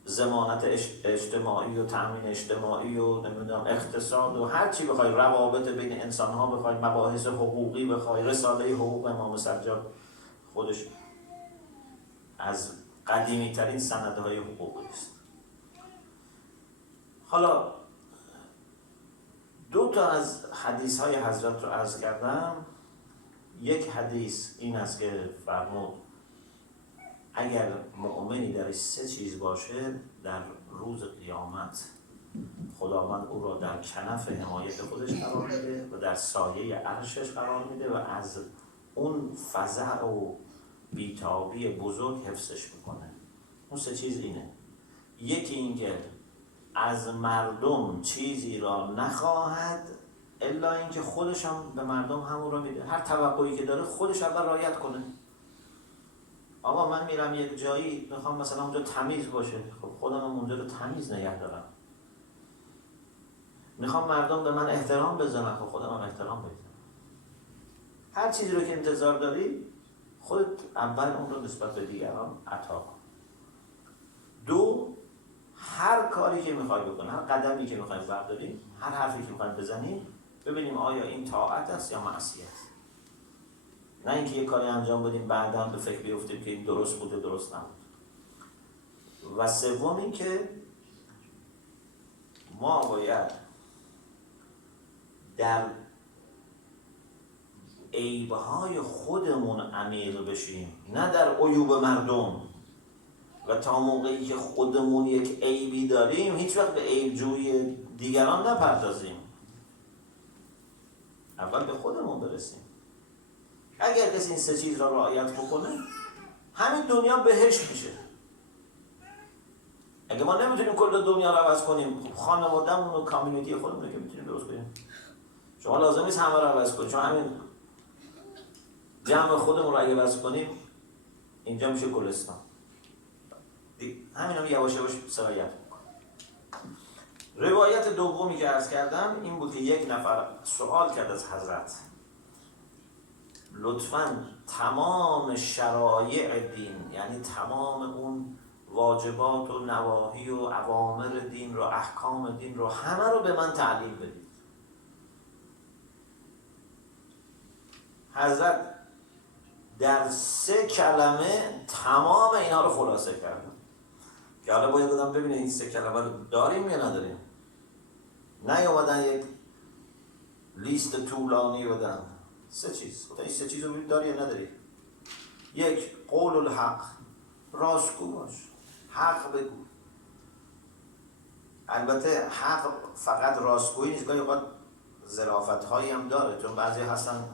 ضمانت اجتماعی و تامین اجتماعی و نمیدونم اقتصاد و هر چی بخواید، روابط بین انسان ها بخواید، مباحث حقوقی بخواید، رساله حقوق امام سجاد خودش از قدیمی ترین سندهای حقوقی است. حالا 2 تا از حدیث های حضرت رو عرض کردم. یک حدیث این است که فرمود اگر مؤمنی درش 3 چیز باشه، در روز قیامت خداوند او را در کنف حمایت خودش قرار میده و در سایه عرشش قرار میده و از اون فزع و بیتابی بزرگ حفظش میکنه. اون 3 چیز اینه: یکی این که از مردم چیزی را نخواهد الا اینکه خودش هم به مردم همون رو میده. هر توقعی که داره خودش اول رعایت کنه. آقا من میرم یک جایی میخوام مثلا اونجا تمیز باشه، خب خودم هم اونجا رو تمیز نگه دارم. میخوام مردم به من احترام بزنن، خب خودم هم احترام بزنم. هر چیزی رو که انتظار داری خودت اول اون رو نسبت به دیگران عطا کن. دو، هر کاری که میخوای بکنی، هر قدمی که میخوای برداری، هر حرفی که میخوای بزنی، ببینیم آیا این طاعت است یا معصیت. نه اینکه یه کاری انجام بدیم بعدا به فکر بیفتیم که این درست بوده درست نبود. و سوم این که ما باید در عیبهای خودمون عمیق بشیم، نه در عیوب مردم. و تا موقعی که خودمون یک عیبی داریم هیچ وقت به عیب جوی دیگران نپردازیم. اول به خودمون برسیم. اگر کسی این سه چیز را رعایت بکنه همین دنیا بهشت میشه. اگه ما نمیتونیم کل دنیا رو عوض کنیم، خانواده‌مون و کامیونیتی خودمون رو که میتونیم درست کنیم. شما لازم نیست همه رو عوض کنید. شما همین جمع خودمون رو اگه عوض کنیم اینجا میشه گلستان. همین هم یواش یواش سرایت میکنه. روایت دومی که عرض کردم این بود که یک نفر سوال کرد از حضرت لطفاً تمام شرایع دین، یعنی تمام اون واجبات و نواهی و اوامر دین رو، احکام دین رو، همه رو به من تعلیم بدید. حضرت در 3 کلمه تمام اینا رو خلاصه کردن که حالا باید بدم ببینید این 3 کلمه رو داریم یا نداریم. نیومدن یک لیست طولانی بدن. 3 چیز. خدا این 3 چیز رو داری یا نداری؟ 1. قول الحق، راستگو باش، حق بگو. البته حق فقط راستگویی نیست، گاهی اوقات ظرافت هایی هم داره، چون بعضی هستن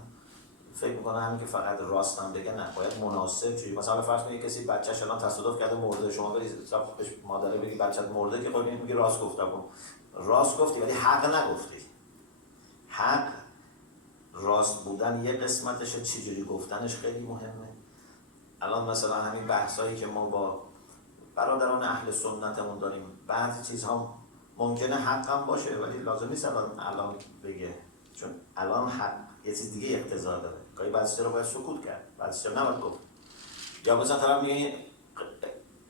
فکر میکنه همین که فقط راست هم بگه، نه، باید مناسب چیزی. مثلا فرض کنید کسی بچه‌ش الان تصادف کرده مرده، شما برید بهش مادره بگی بچه‌ت مرده که خب میگی راست گفتم. راست گفتی ولی حق نگفتی. حق راست بودن یه قسمتشه، چجوری گفتنش خیلی مهمه. الان مثلا همین بحثایی که ما با برادران اهل سنتمون داریم، بعضی چیزها ممکنه حق هم باشه ولی لازم نیست الان بگه، چون الان حق یه چیز دیگه اقتضا داره. گاهی بعضی رو باید سکوت کرد، بعضی رو نباید گفت. یا مثلا طرف میگه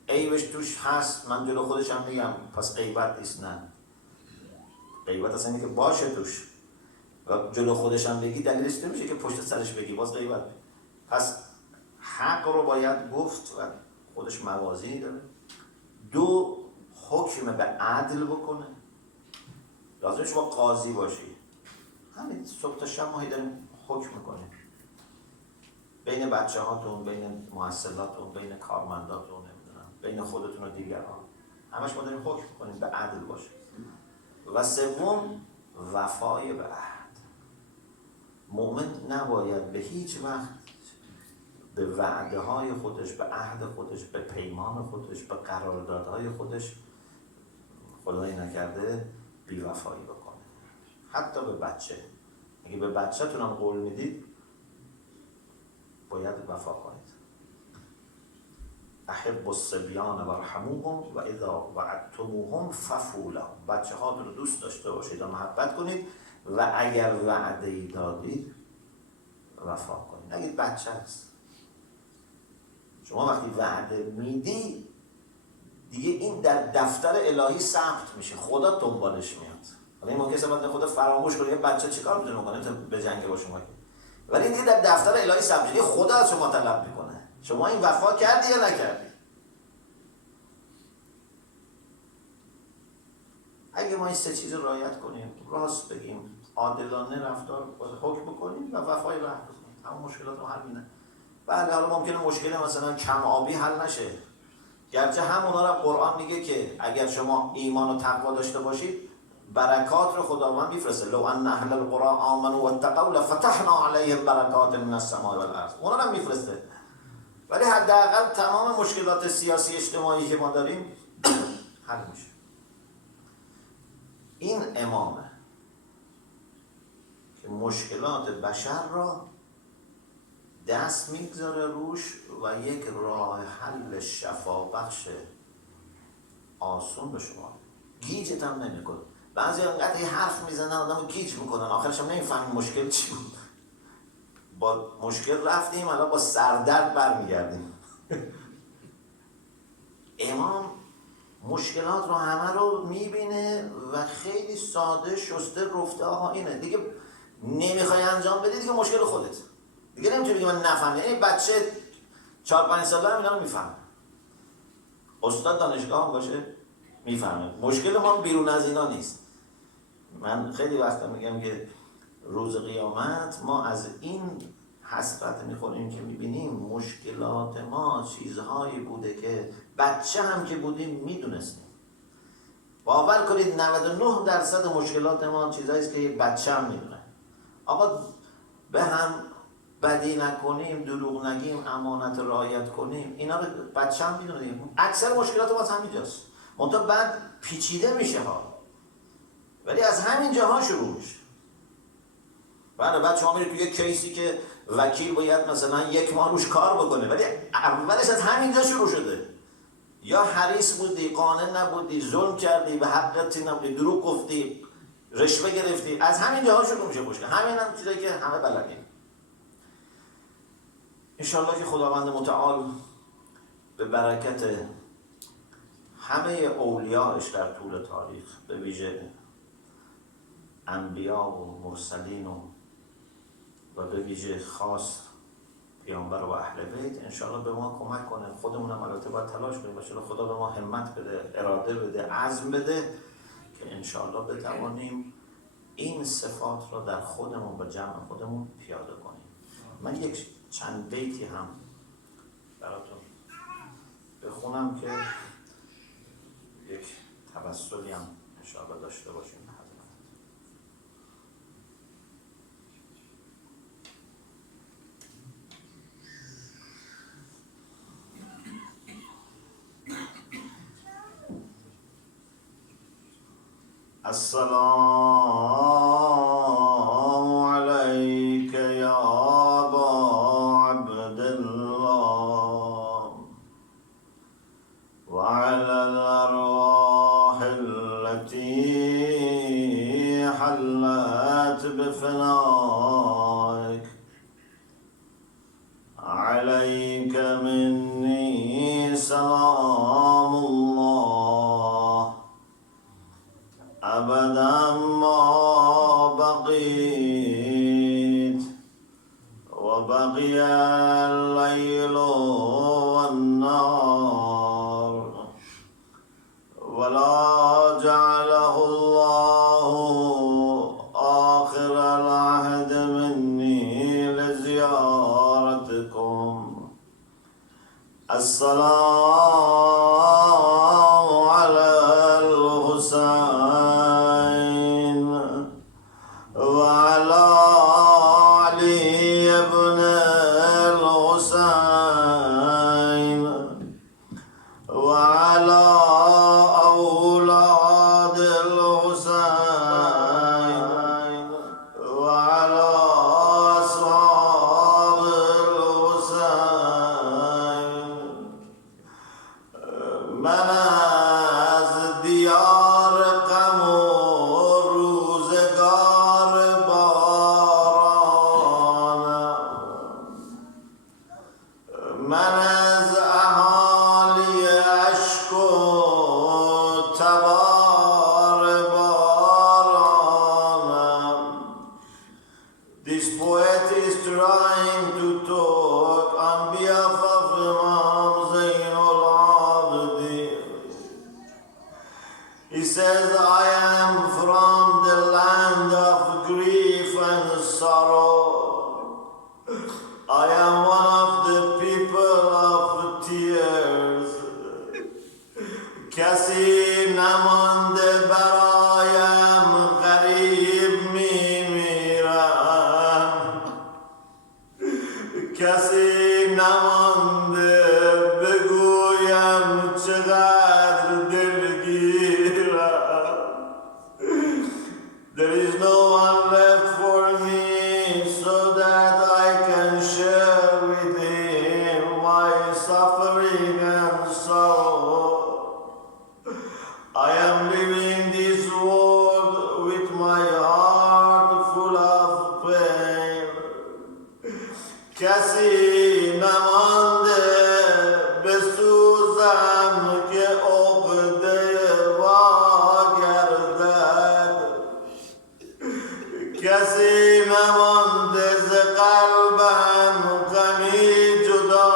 عیبش توش هست، من جلو خودش هم میگم پس غیبت نیست. نه، غیبت اصلا اینه که باشه توش و جلو خودش هم بگی دلیلش نمیشه که پشت سرش بگی باز غیبت. پس حق رو باید گفت و خودش موازینی داره. 2. حکم به عدل بکنه. لازم شما قاضی باشی. همین صبح تا شب ما داریم حکم میکنیم بین بچه هاتون، بین محصلاتون، بین کارمنداتون، نمیدونم بین خودتون و دیگران، همش ما داریم حکم میکنیم به عدل باشه. و 3. وفای به عهد. مؤمن نباید به هیچ وقت به وعده های خودش، به عهد خودش، به پیمان خودش، به قراردادهای خودش، خدایی نکرده، بی‌وفایی بکنه. حتی به بچه. اگه به بچه‌تون هم قول میدید باید وفا کنید. احب الصبیان وارحموهم و اذا وعدتموهم ففوا لهم. بچه هاتون رو دوست داشته باشید و محبت کنید و اگر وعده‌ای دادید وفا کنید. نگید بچه هست. شما وقتی وعده میدی دیگه این در دفتر الهی ثبت میشه، خدا دنبالش میاد. حالا این ممکنه مثلا خدا فراموش کنه، یه بچه چیکار میتونه کنه تا به جنگ با شما، ولی دیگه در دفتر الهی ثبت میشه، خدا از شما طلب میکنه شما این وفا کردی یا نکردی. اگه ما این 3 چیز رو رعایت کنیم، راست بگیم، عادلانه رفتار حکم بکنیم و وفای به عهد کنیم، همون مشکلات رو حل می‌کنه. بله حالا ممکنه مشکل مثلا کم آبی حل نشه، گرچه همونا رو قرآن میگه که اگر شما ایمان و تقوا داشته باشید برکات رو خداوند میفرسته. لو ان اهل القرى آمنوا واتقوا لفتحنا علیهم برکات من السماء والارض. اونا رو میفرسته. ولی حداقل تمام مشکلات سیاسی اجتماعی که ما داریم حل میشه. این امامه. که مشکلات بشر را دست میگذاره روش و یک راه حل شفابخش آسون به شما گیجت هم نمیکنه. بعضی انقدر یه حرف میزنن آدمو گیج میکنن، آخرش هم نمیفهمیم مشکل چی بود. با مشکل رفتیم الان با سردرد برمیگردیم. امام مشکلات رو همه رو میبینه و خیلی ساده شسته رفته آها اینه دیگه، نمیخوای انجام بدی دیگه مشکل خودت، دیگه نمیتونی بگی من نفهمیدم. یعنی بچه 4-5 ساله هم اینا رو میفهمه، استاد دانشگاه هم باشه میفهمه. مشکل ما بیرون از اینا نیست. من خیلی وقتا میگم که روز قیامت ما از این حسرت میخوریم که میبینیم مشکلات ما چیزهایی بوده که بچه هم که بودیم میدونستیم. باور کنید 99% مشکلات ما چیزهایی است که یه بچه هم میدونه. آقا به هم بدی نکنیم، دروغ نگیم، امانت رعایت کنیم، اینا رو بچه هم میدونه. اکثر مشکلات ما همینجاست، منتها بعد پیچیده میشه ها، ولی از همین جاها شروع میشه. بعد شما میرید توی یک کیسی که وکیل باید مثلا 1 ماه روش کار بکنه، ولی اولش از همینجا شروع شده. یا حریص بودی، قانع نبودی، ظلم کردی، به حقت نبودی، دروغ گفتی، رشوه گرفتی، از همین جاها شروع میشه مشکل. همین هم چیزایی که همه بلدیم. انشالله که خداوند متعال به برکت همه اولیاءش در طول تاریخ، به ویژه انبیا و مرسلین و به ویژه خاص پیامبر و اهل بیت، انشاءالله به ما کمک کنه. خودمون هم البته باید تلاش کنیم، انشاءالله خدا به ما همت بده، اراده بده، عزم بده که انشاءالله بتوانیم این صفات را در خودمون و جمع خودمون پیاده کنیم. من یک چند بیتی هم براتون بخونم که یک توسلی هم انشاءالله داشته باشیم. السلام عليك يا أبا عبد الله وعلى الأرواح التي حلت بفنائك، عليك مني سلام الله أبدا ما بقيت وبقي الليل والنهار، ولا جعله الله آخر العهد مني لزيارتكم. السلام على الحسين وعلى علي بن الحسين وعلى أولاد الحسين وعلى أصحاب الحسين. من از دیار غم و روزگار بارانم، من از اهالی اشک و تبار بارانم. This poet is trying to talk on behalf of Imam Zainul Abidin. He says, I am from the land of grief and sorrow. I am one of the people of tears. کسی نمانده برایم غریب میمیرم، کسی نمانده بگویم چقدر دلگیرم. There is no one left for me کسی نمانده بسوزم که عقده واگردد کسی نمانده ز قلبم غمی جدا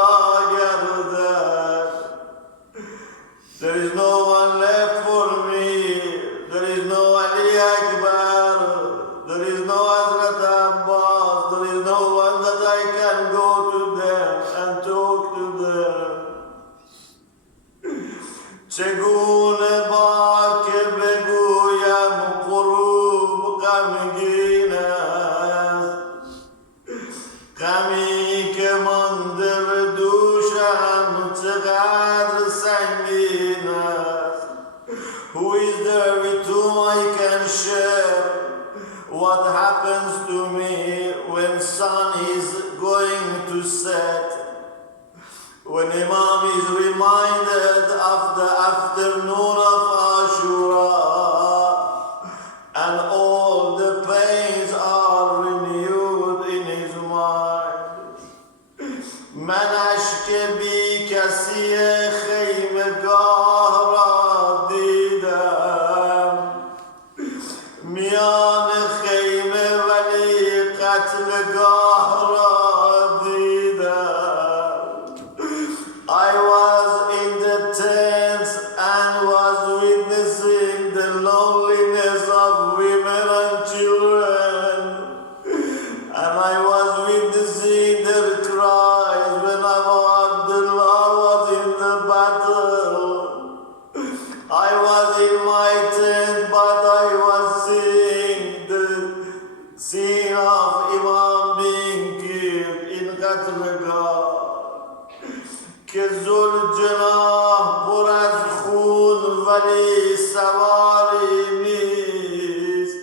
گردد There is no one left for me. There is no Ali Akbar. There is no Hazrat Abbas. There is no one that I can go to them and talk to them. چگونه با که بگویم غروب غمگین است غمی که مانده به دوشم چقدر سنگین است Who is there with whom I can share what happens to me when sun is going to set when Imam is reminded of the afternoon of Ashura and all the pains are renewed in his mind. من اشک بی کسی خیمگاه را دیدم میان خیمه ولی قتلگاه را I was in the tents and was witnessing the loneliness of women and children. And I was witnessing their cries when Abdullah was in the battle. I was in my tent, but I was seeing the scene of Imam being killed in Qatl-e-Gah. که ذوالجناح پر از خون ولی سواری نیست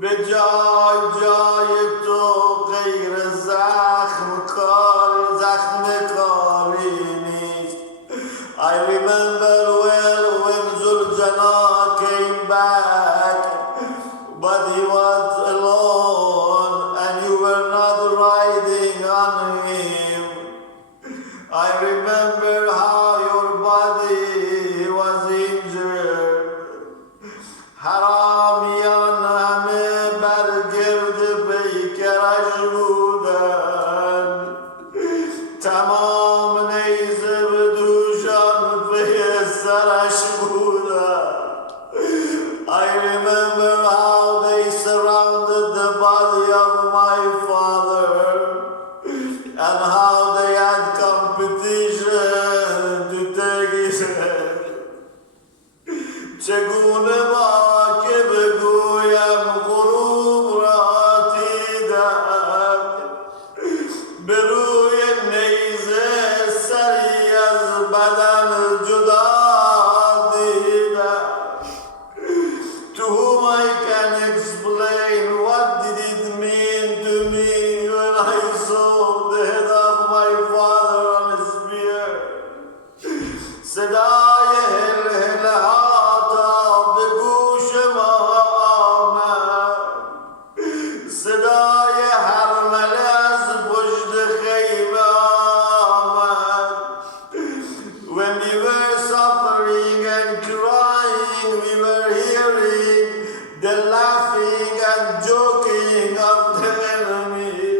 به جای جای تو غیر زخم کاری نیست I remember well when Zuljanah came back but he was alone and you were not riding on him I remember how your body was injured. Haramiyan hame bergird peykerash budan. Tamam neyze bedushan peyserash budan. I remember how they surrounded the body of my father and how they had competition to take his head. چگونه با که بگویم غروب را دیدم به روی نیزه سری از بدن جدا دیدم To whom I can explain what did it mean to me when I saw the head of my father on a spear. صدای هلهله ها تا به گوش ما آمد. صدای هرمله از پشت خیمه آمد. When we were suffering and crying, we were hearing the laughing and joking of the enemy.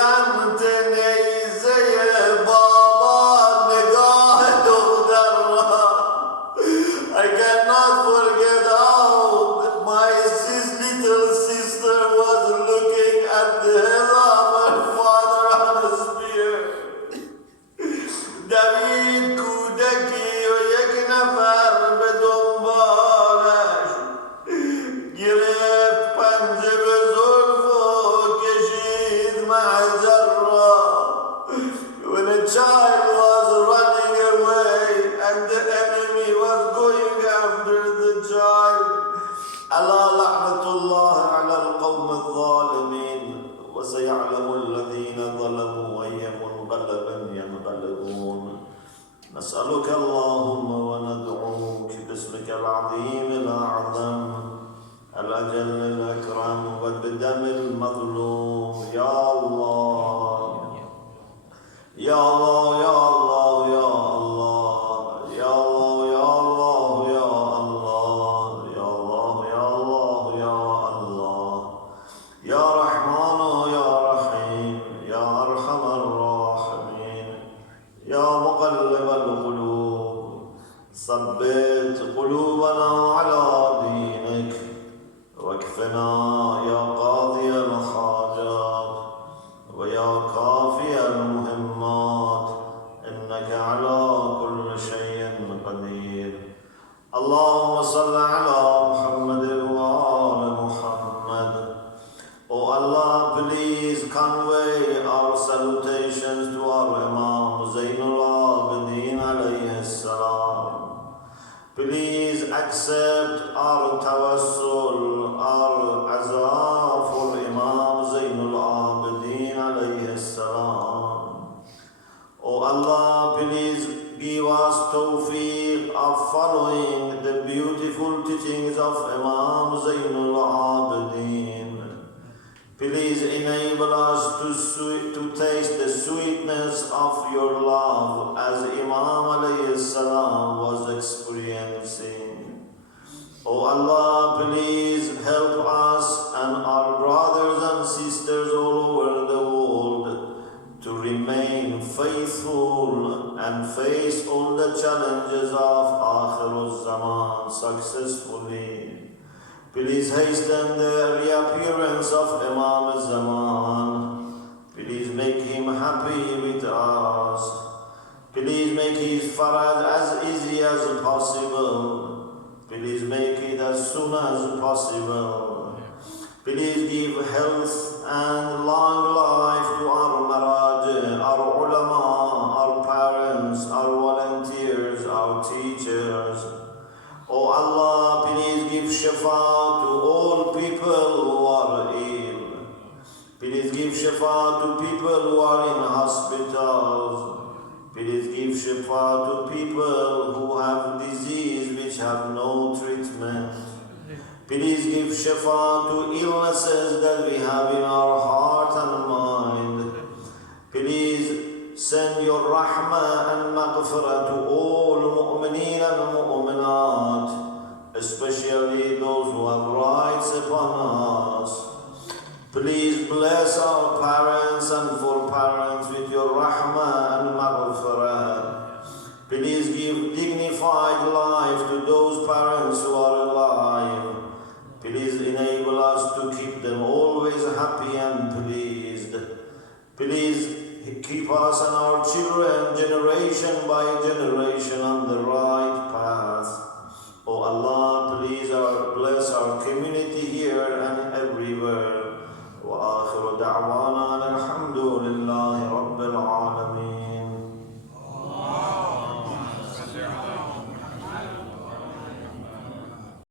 سمت نیزه بابا نگاه دختر را. I cannot forget how my little sister was looking at the head of her father on a spear. دوید کودکی و یک نفر به دنبالش گرفت پنجه به زلف و کشید محجر را. When a child was running away and the enemy was going after the child, ألا لعنة الله على القوم الظالمين وسيعلم الذين ظلموا أي منقلب ينقلبون. نسألك اللهم وندعوك باسمك العظيم الأعظم الأجل الأكرم وبدم المظلوم يا الله يا الله يا الله يا الله يا الله يا الله يا الله يا الله يا الله يا الله يا رحمن يا رحيم يا أرحم الراحمين يا مقلب القلوب ثبت قلوبنا على دينك واكفنا يا قاضي الحاجات ويا كافي المهمات إنك على كل شيء قدير. اللهم صل على محمد وآل محمد. Oh Allah, please convey our salutations to our Imam Zainul Abidin alayhi salam. Please accept our tawassul, our azaa for Imam Zainul Abidin alayhi salam. Oh Allah, please give us tawfiq of following the beautiful teachings of Imam Zainul Abidin. Please enable us to taste the sweetness of your love as Imam alayhi salam was experiencing. Oh Allah, please help us and our brothers and sisters all over the world to remain faithful and face all the challenges of Akhirul Zaman successfully. Please hasten the reappearance of Imam Zaman. Please make him happy with us. Please make his farad as easy as possible. Please make it as soon as possible. Please give health and long life to our maraj, our ulama, our parents, our volunteers, our teachers. Oh Allah, please give shifa to all people who are ill. Please give shifa to people who are in hospitals. Please give shifa to people who have disease which have no treatment. Please give shifa to illnesses that we have in our heart and mind. Please send your rahmah and maghfirah to all mu'mineen and mu'minat, especially those who have rights upon us. Please bless our parents and foreparents with your rahmah and maghfirah. Please give dignified life to those parents who are alive. Please enable us to keep them always happy and pleased. Please keep us and our children generation by generation on the right path. Oh Allah, please bless our community here and everywhere. وآخر دعوانا